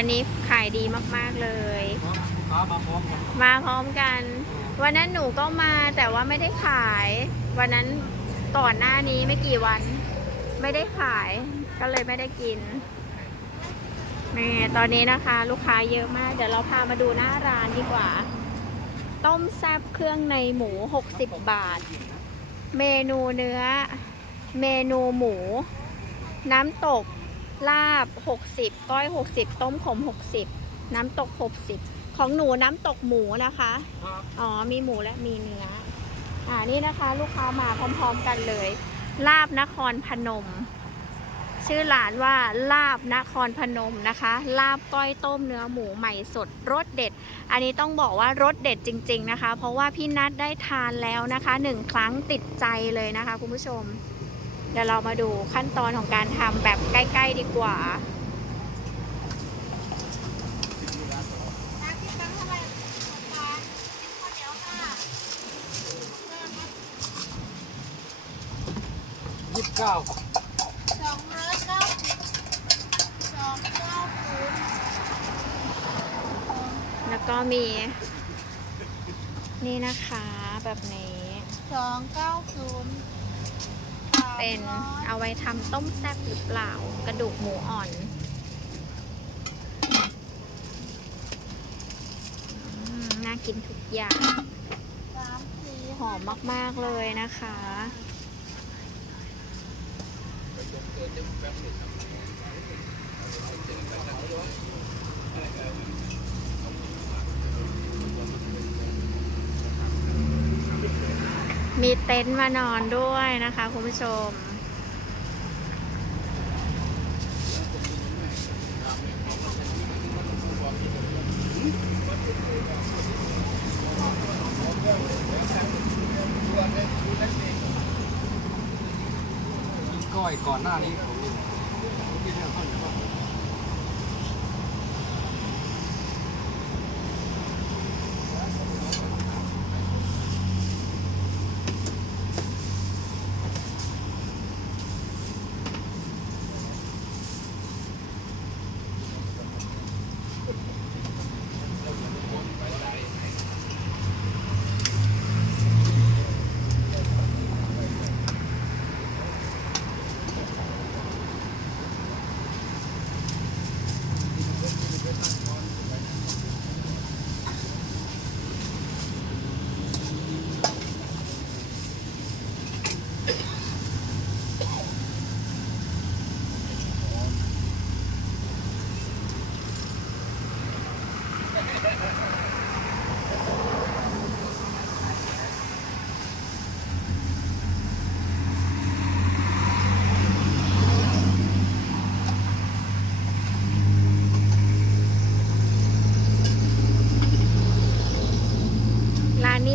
วันนี้ขายดีมากๆเลยลูกค้ามาพร้อมกันมาพร้อมกัน วันนั้นหนูก็มาแต่ว่าไม่ได้ขาย วันนั้นก่อนหน้านี้ไม่กี่วัน ไม่ได้ขายก็เลยไม่ได้กินนี่ตอนนี้นะคะลูกค้าเยอะมาก เดี๋ยวเราพามาดูหน้าร้านดีกว่า ต้มแซบเครื่องในหมู 60 บาท เมนูเนื้อ เมนูหมู น้ำตก ลาบ 60 ก้อย 60 ต้มขม 60 น้ำตก 60 ของหนูน้ำตกหมูนะคะครับอ๋อ มีหมูและมีเนื้อ อ่า นี่นะคะ ลูกค้ามาพร้อมๆกันเลย ลาบนครพนม ชื่อร้านว่าลาบนครพนมนะคะ ลาบก้อยต้มเนื้อหมูใหม่สดรสเด็ด อันนี้ต้องบอกว่ารสเด็ดจริง ๆนะคะ เพราะว่าพี่นัทได้ทานแล้วนะคะหนึ่งครั้งติดใจเลยนะคะคุณผู้ชม เดี๋ยวเรามาดูขั้นตอนของการทำแบบใกล้ ๆ ดีกว่าน้ำที่ตั้งเท่าไหร่คะข้าวเหนียวค่ะยี่สิบเก้าสองร้อยเก้าสิบสองเก้าศูนย์แล้วก็มี นี่นะคะแบบนี้ สองเก้าศูนย์ เป็นเอาไว้ทำต้มแซ่บหรือเปล่า กระดูกหมูอ่อนอน่ากินทุกอย่าง หอมมากๆเลยนะคะ มีเต็นท์มานอนด้วยนะคะ คุณผู้ชม ก้อยก่อนหน้านี้ผมนี่กินเรื่องข้าวเหนียว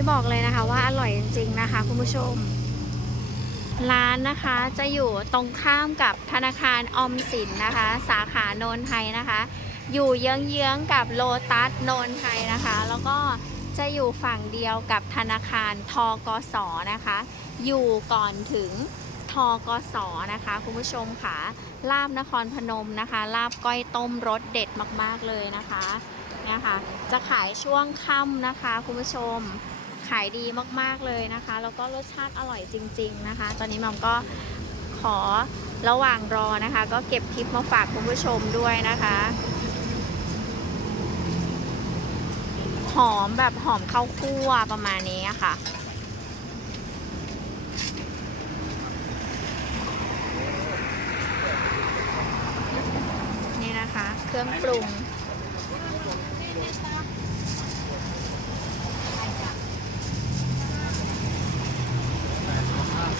บอกเลยนะคะว่าอร่อยจริงๆนะคะคุณผู้ชม ร้านนะคะจะอยู่ตรงข้ามกับธนาคารออมสินนะคะ สาขาโนนไทยนะคะ อยู่เยื้องๆกับโลตัสโนนไทยนะคะ แล้วก็จะอยู่ฝั่งเดียวกับธนาคารทกสนะคะ อยู่ก่อนถึงทกสนะคะคุณผู้ชมค่ะลาบนครพนมนะคะลาบก้อยต้มรสเด็ดมากๆเลยนะคะเนี่ยค่ะจะขายช่วงค่ำนะคะคุณผู้ชม ขายดีมากๆเลยนะคะ แล้วก็รสชาติอร่อยจริง ๆนะคะ ตอนนี้มัมก็ขอระหว่างรอนะคะ ก็เก็บคลิปมาฝากคุณผู้ชมด้วยนะคะ หอมแบบหอมข้าวคั่วประมาณนี้ค่ะนี่นะคะ เครื่องปรุง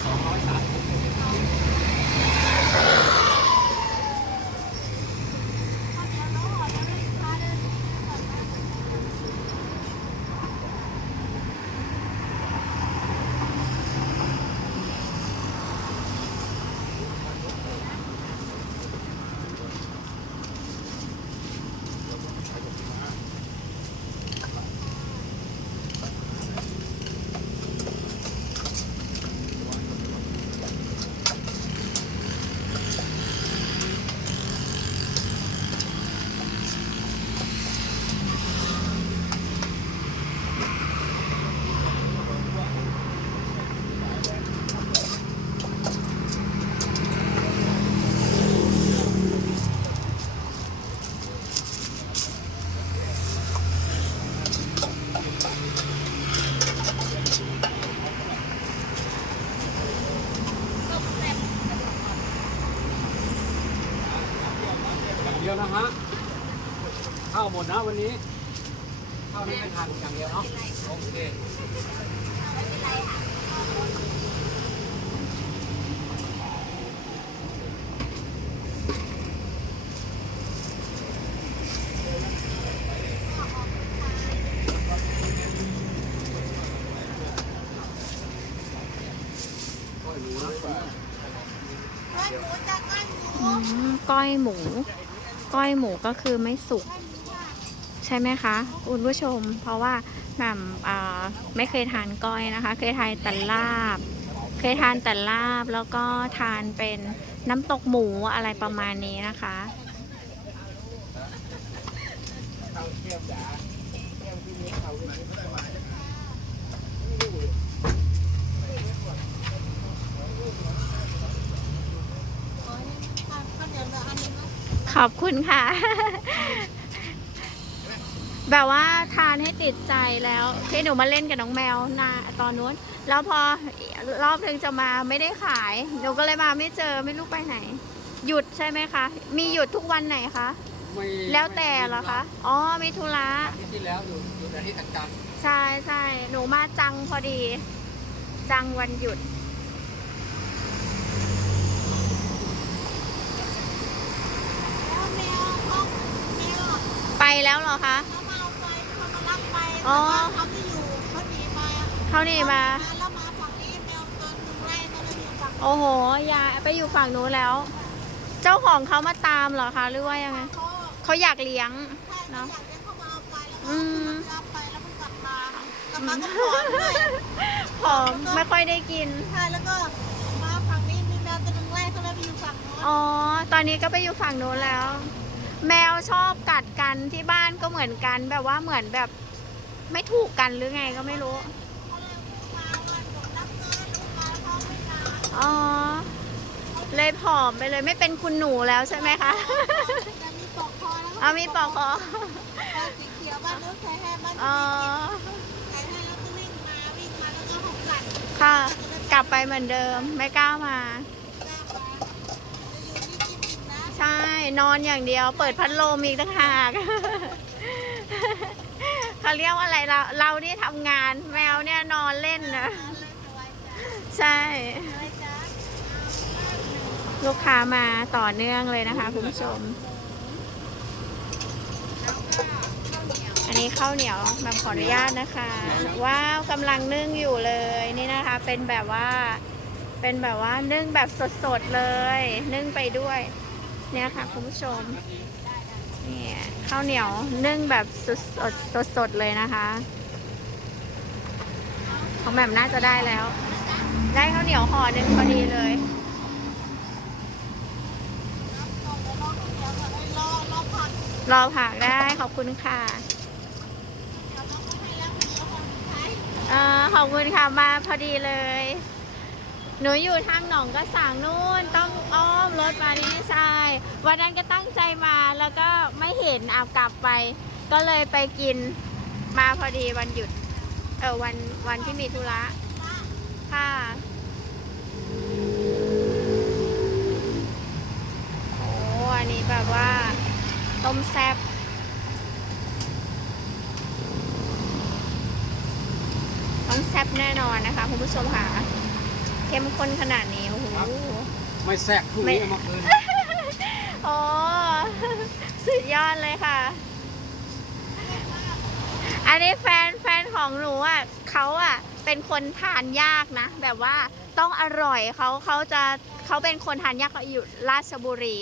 สองร้อยสาม ข้าวเหนียวน้องหอมยังไม่ได้ทานเลย เยวนะฮะข้าวหมดนะวันนี้ข้าวนี้ไม่ทานอย่างเดียวเนาะโอเคก้อยหมูจ้ะก้อยหมูอืม ก้อยหมูก็คือไม่สุก ใช่ไหมคะคุณผู้ชม เพราะว่าหม่มอ่าไม่เคยทานก้อยนะคะ เคยทานแต่ลาบ เคยทานแต่ลาบแล้วก็ทานเป็นน้ำตกหมูอะไรประมาณนี้นะคะ ข้าวเหนียวเหลืออันนึงเนาะ ขอบคุณค่ะ แบบว่าทานให้ติดใจแล้วที่หนูมาเล่นกับน้องแมวนาตอนนู้น แล้วพอรอบนึงจะมาไม่ได้ขาย หนูก็เลยมาไม่เจอไม่รู้ไปไหน หยุดใช่ไหมคะ มีหยุดทุกวันไหนคะ ไม่แล้วแต่เหรอคะ อ๋อมีธุระ อาทิตย์ที่แล้วอยู่อยู่อาทิตย์จันทร์ใช่ใช่หนูมาจังพอดี จังวันหยุด แล้วแมวเขาแมวอะ ไป แล้วเหรอคะ เขามาเอาไปเขามารับไปอ๋อแต่ว่าเขาไม่อยู่เขาหนีมาเขาหนีมา แล้วมาฝั่งนี้แมวตัวหนึ่งไล่ก็เลยอยู่ฝั่งโอ้โห ยายไปอยู่ฝั่งนู้นแล้ว เจ้าของเขามาตามเหรอคะ หรือว่ายังไง เขาเขาอยากเลี้ยง ใช่เขาเนาะ อยากให้เขามาเอาไปแล้วอืก็มรับไปแล้วมันกลับมากลับมาก็ผอมด้วยผอมไม่ค่อยได้กิน ใช่แล้วก็มาฝั่งนี้มีแมวตัวหนึงไล่เขาเลยไปอยู่ฝั่งโน้นอ๋อ ตอนนี้ก็ไปอยู่ฝั่งนู้นแล้ว แมวชอบกัดกันที่บ้านก็เหมือนกัน แบบว่าเหมือนแบบไม่ถูกกันหรือไงก็ไม่รู้เขาเลยมาว่าหนูรับเงินลูกมาเขาไม่มาอ๋อเลยผอมไปเลยไม่เป็นคุณหนูแล้วใช่ไหมคะจะมีปอกคอแล้วเอามีปอกคอบ้านสีเขียวบ้านนู้นใส่ให้บ้านอ๋อนี้ใส่ให้แล้วก็วิ่งมาวิ่งมาแล้วก็หกกัดค่ะ กลับไปเหมือนเดิมไม่กล้ามา กล้ามาจะอยู่ที่กินอีกนะ ใช่ นอนอย่างเดียว เปิดพัดลมอีกต่างหากเขาเรียกว่าอะไรเราเรานี่ทำงานแมวเนี่ยนอนเล่นนะใช่ ลูกค้ามาต่อเนื่องเลยนะคะคุณผู้ชม อันนี้ข้าวเหนียวแบบขออนุญาตนะคะ ว้าวกำลังนึ่งอยู่เลยนี่นะคะ เป็นแบบว่าเป็นแบบว่านึ่งแบบสดๆเลย นึ่งไปด้วย เนี่ยค่ะคุณผู้ชมนี่ข้าวเหนียวนึ่งแบบสดสดเลยนะคะของแบบน่าจะได้แล้ว ได้ข้าวเหนียวห่อหนึ่งพอดีเลยรอผักได้ขอบคุณค่ะเออขอบคุณค่ะมาพอดีเลย หนูอยู่ทางหนองกระสางนู่นต้องอ้อมรถมานี่ใช่วันนั้นก็ตั้งใจมาแล้วก็ไม่เห็นเอากลับไป ก็เลยไปกินมาพอดีวันหยุด เออวันวันที่มีธุระค่ะโอ้อันนี้แบบว่า ต้มแซ่บต้องแซ่บแน่นอนนะคะคุณผู้ชมค่ะ เข้มข้นขนาดนี้โอ้โหไม่แทรกพรุ่งนี้เอามาคืนโอ้สุดยอดเลยค่ะ อันนี้แฟนแฟนของหนูอะเขาอะเป็นคนทานยากนะ แบบว่าต้องอร่อยเขาเขาจะเขาเป็นคนทานยากเขาอยู่ราชบุรี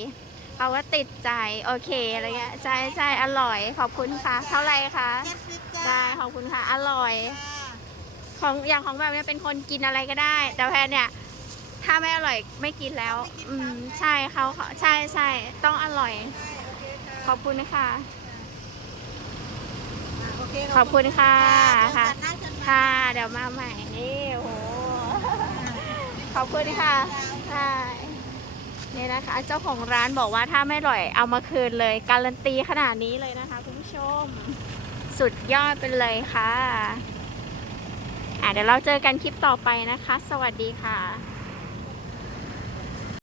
เขาว่าติดใจโอเคอะไรเงี้ยใช่ใช่อร่อยขอบคุณค่ะ เท่าไหร่คะเจ็ดสิบจ้าได้ขอบคุณค่ะ อร่อย ของอย่างของแบบเนี้ยเป็นคนกินอะไรก็ได้ แต่แพนเนี่ย ถ้าไม่อร่อยไม่กินแล้ว อืมใช่เขาเขาใช่ใช่ต้องอร่อย ขอบคุณค่ะโอเคขอบคุณค่ะค่ะค่ะค่ะ เดี๋ยวมาใหม่นี่โอ้โหขอบคุณค่ะใช่นี่นะคะ เจ้าของร้านบอกว่าถ้าไม่อร่อยเอามาคืนเลย การันตีขนาดนี้เลยนะคะ คุณผู้ชม สุดยอดไปเลยค่ะอะ เดี๋ยวเราเจอกันคลิปต่อไปนะคะ สวัสดีค่ะ